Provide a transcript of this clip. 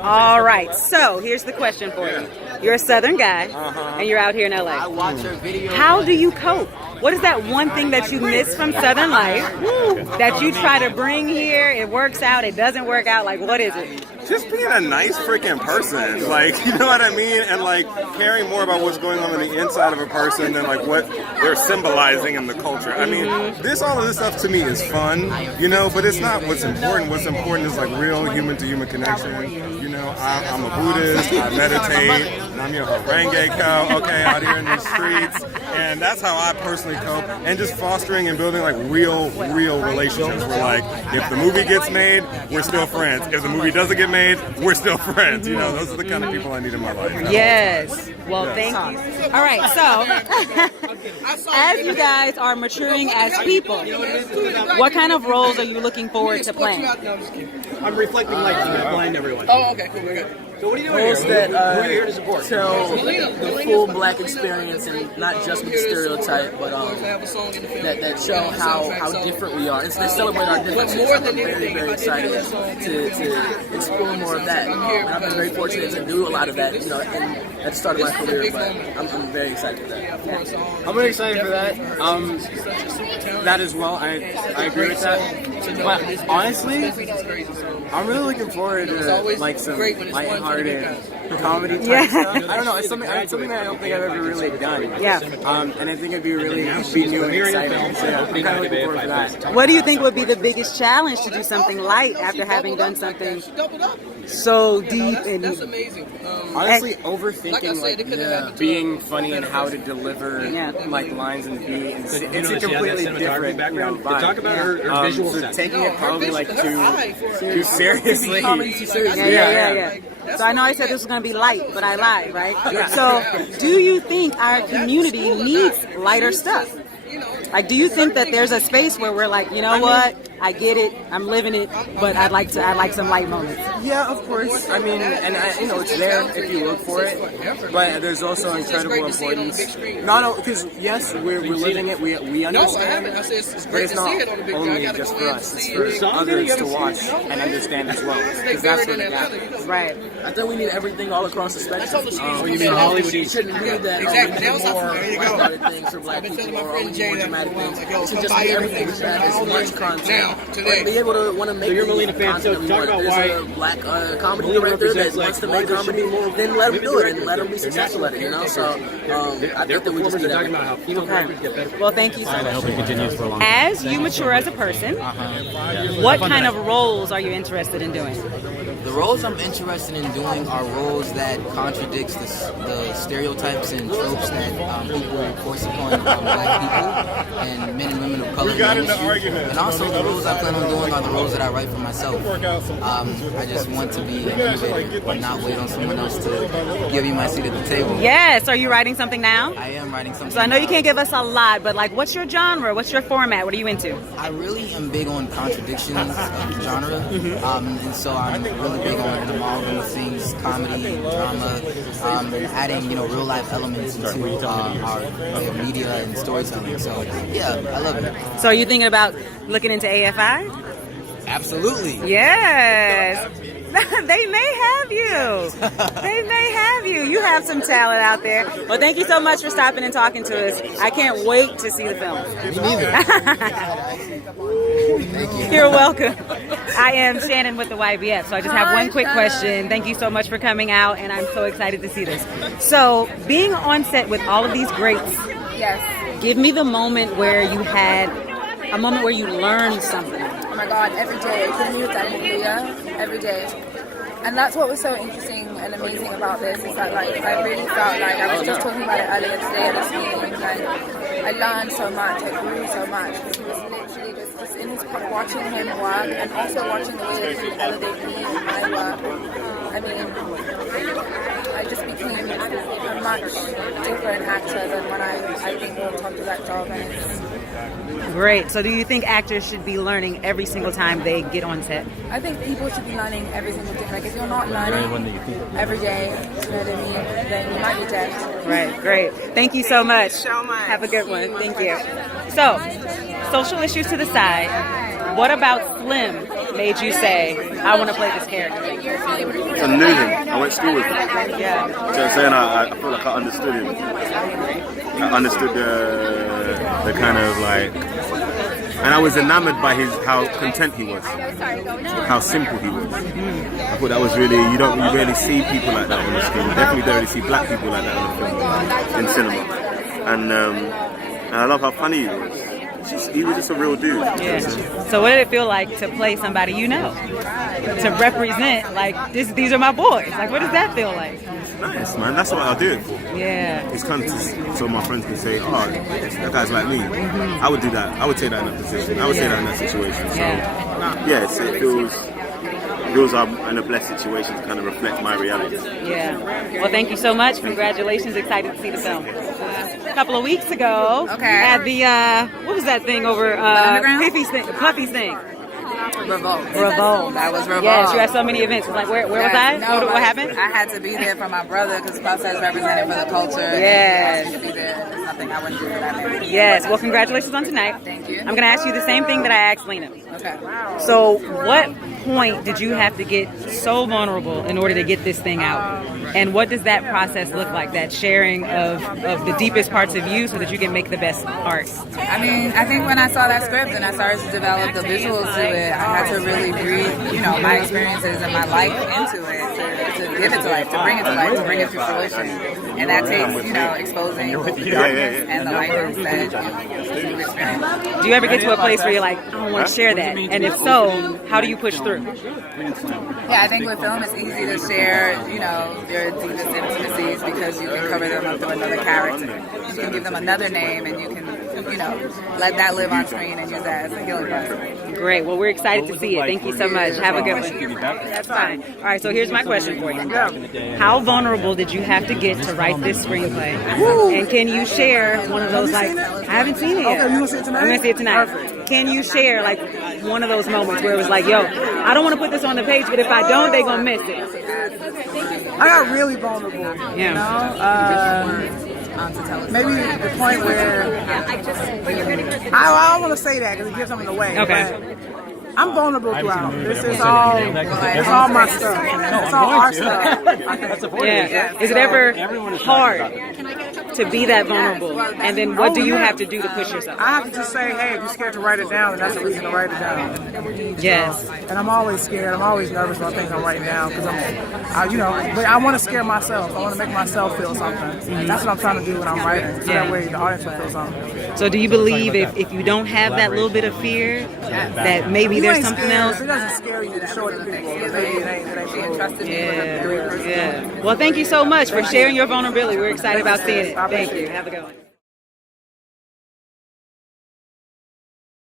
All right, so here's the question for you. You're a Southern guy, and you're out here in LA. I watch her videos. How do you cope? What is that one thing that you miss from Southern life that you try to bring here? It works out, it doesn't work out. Like, what is it? Just being a nice freaking person, like, you know what I mean? And like caring more about what's going on the inside of a person than like what they're symbolizing in the culture. I mean, all of this stuff to me is fun, you know, but it's not what's important. What's important is like real human to human connection. You know, I'm a Buddhist, I meditate, and I'm your Harange cow, okay, out here in the streets. And that's how I personally cope. And just fostering and building like real relationships where like, if the movie gets made, we're still friends. If the movie doesn't get made, we're still friends. You know, those are the kind of people I need in my life. Yes. Well, thank you. All right, so as you guys are maturing as people, what kind of roles are you looking forward to playing? I'm reflecting light to blind everyone. Oh, okay, cool, good. So what are you doing Roles here? that Who are you here to support? tell the full Black experience and not just the stereotype, but that show how different we are. It's they celebrate our differences. I'm very excited to explore more of that. And I've been very fortunate to do a lot of that, you know, at the start of my career. But I'm very excited for that. I'm very excited for that. That as well. I agree with that. But honestly, I'm really looking forward to like some lighthearted comedy type stuff. I don't know. It's something that I don't think I've ever really done. Yeah. And I think it'd be really new and exciting. So I'm kind of looking forward to that. What do you think would be the biggest challenge to do something light after having done something so deep and honestly overthinking like being funny and how to deliver like lines and beats? It's a completely different vibe. Talk about her visual sense. Taking it probably like too seriously. Yeah. So I know I said this was going to be light, but I lied, right? So do you think our community needs lighter stuff? Like, do you think that there's a space where we're like, you know what, I get it, I'm living it, but I'd like some light moments? Yeah, of course. I mean, and you know, it's there if you look for it. But there's also incredible importance. Not because yes, we're living it, we understand, but it's not only just for us. It's for others to watch and understand as well. Because that's what it happens. Right. I think we need everything all across the spectrum. You mean Hollywood? We shouldn't need that. Exactly. More lighthearted things for Black people, or only more dramatic things. It should just be everything. We should have as much content. But be able to want to make. So you're a Melina fan. So talk about why there's a Black comedy director that wants to make comedy. Then let him do it and let him be successful at it. You know. So I think that we just need that. Well, thank you so much. I hope it continues for a long time. As you mature as a person, what kind of roles are you interested in doing? The roles I'm interested in doing are roles that contradicts the stereotypes and tropes that people force upon Black people and men and women of color in the industry. And also the roles I plan on doing are the roles that I write for myself. I just want to be innovative and not wait on someone else to give me my seat at the table. Yes. Are you writing something now? I am writing something. So I know you can't give us a lot, but like, what's your genre? What's your format? What are you into? I really am big on contradictions of genre, and so I'm really big on an amalgam of things, comedy, drama, adding real life elements into our media and storytelling. So yeah, I love it. So are you thinking about looking into AFI? Absolutely. Yes. They may have you. They may have you. You have some talent out there. Well, thank you so much for stopping and talking to us. I can't wait to see the film. Me neither. Thank you. You're welcome. I am Shannan with the YBF, so I just have one quick question. Thank you so much for coming out, and I'm so excited to see this. So, being on set with all of these greats, yes. Give me the moment where you had a moment where you learned something. Oh my God, every day. Kaluuya, every day. And that's what was so interesting and amazing about this, is that like I really felt like, I was just talking about it earlier today at this meeting, and I learned so much, I grew so much. It was literally just in his, watching him work, and also watching the way that he elevated me in my work. I mean, I just became a much different actor than when I think walked onto that job. And it's great. So do you think actors should be learning every single time they get on set? I think people should be learning every single day. Like if you're not learning every day, you know what I mean, then you might be dead. Right, great. Thank you so much. Have a good one. Thank you. So, social issues to the side. What about Slim made you say, I want to play this character? I knew him. I went to school with him. Yeah. So I'm saying I feel like I understood him. I understood the kind of like, and I was enamored by how content he was, how simple he was. I thought that was really, you rarely see people like that on the screen. You definitely don't really see black people like that on the film, in cinema. And I love how funny he was. He was just a real dude. Yeah. So what did it feel like to play somebody you know? To represent, like, these are my boys. Like, what does that feel like? It's nice, man. That's what I do it for. Yeah. It's kind of so my friends can say, oh, that guy's like me. I would do that. I would take that in that position. I would say that in that situation. So, yeah, it feels I'm in a blessed situation to kind of reflect my reality. Yeah. Well, thank you so much. Congratulations. Excited to see the film. A couple of weeks ago, at the, what was that thing over, Puffy's thing? Revolt. That was Revolt. Yes, you had so many events. Like, where was I? No, what happened? I had to be there for my brother because Puff has represented for the culture. Yes. I had to be there. There's nothing I wouldn't do for that man. Yes. Well, congratulations on tonight. Thank you. I'm going to ask you the same thing that I asked Lena. Okay. So, what point did you have to get so vulnerable in order to get this thing out? And what does that process look like, that sharing of the deepest parts of you so that you can make the best art? I mean, I think when I saw that script and I started to develop the visuals to it, I had to really breathe, my experiences and my life into it to give it to life, to bring it to life, to bring it to fruition. And that takes, exposing the darkness and the lightness that you've experienced. Do you ever get to a place where you're like, I don't want to share that? And if so, how do you push through? Yeah, I think with film it's easy to share, your deepest intimacies because you can cover them up through another character. You can give them another name and you can, let that live on screen and use that as a healing process. Great. Well, we're excited to see it. Thank you so much. Have a good one. That's fine. All right, so here's my question for you. How vulnerable did you have to get to write this screenplay? And can you share one of those, like, I haven't seen it yet. Okay, you want to see it tonight? I'm going to see it tonight. Perfect. Can you share, like, one of those moments where it was like, yo, I don't want to put this on the page, but if I don't, they're going to miss it. I got really vulnerable, maybe the point where I don't want to say that because it gives something away. Okay. But I'm vulnerable throughout. This is all, it's all my stuff. It's all our stuff. Yeah. Is it ever hard to be that vulnerable? And then what do you have to do to push yourself? I have to just say, hey, if you're scared to write it down, then that's the reason to write it down. Yes. And I'm always scared. I'm always nervous about things I'm writing down because but I want to scare myself. I want to make myself feel something. That's what I'm trying to do when I'm writing. So that way the audience will feel something. So do you believe if you don't have that little bit of fear, that maybe there's something else? It doesn't scare you to show it to people. It ain't trusted. Yeah. Well, thank you so much for sharing your vulnerability. We're excited about seeing it. Thank you. Have a good one.